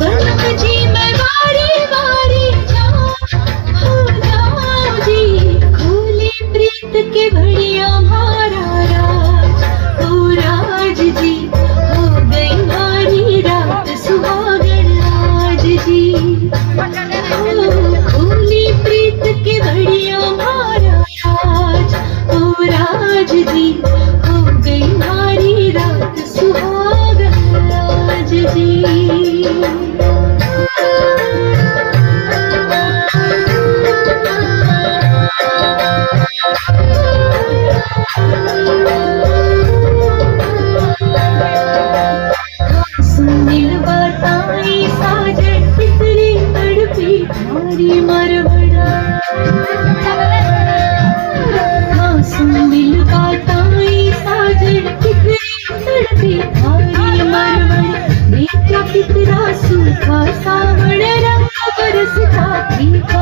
बलम जी मैं वारी वारी जाऊं हो जाऊं जी, खोले प्रीत के बढ़िया हमारा राज, ओ राज जी हो गई हमारी रात सुहागन आज जी। खोली प्रीत के बढ़िया हमारा राज, ओ राज जी हो गई हमारी रात सुहागन आज जी। सुनील बताई साजन कितनी तड़पी थारी मरवड़ा, हाँ सुनील बताई साजन कितनी तड़पी थारी मरवड़ा, देखा कितना सूखा सावण रंग बरसता फीका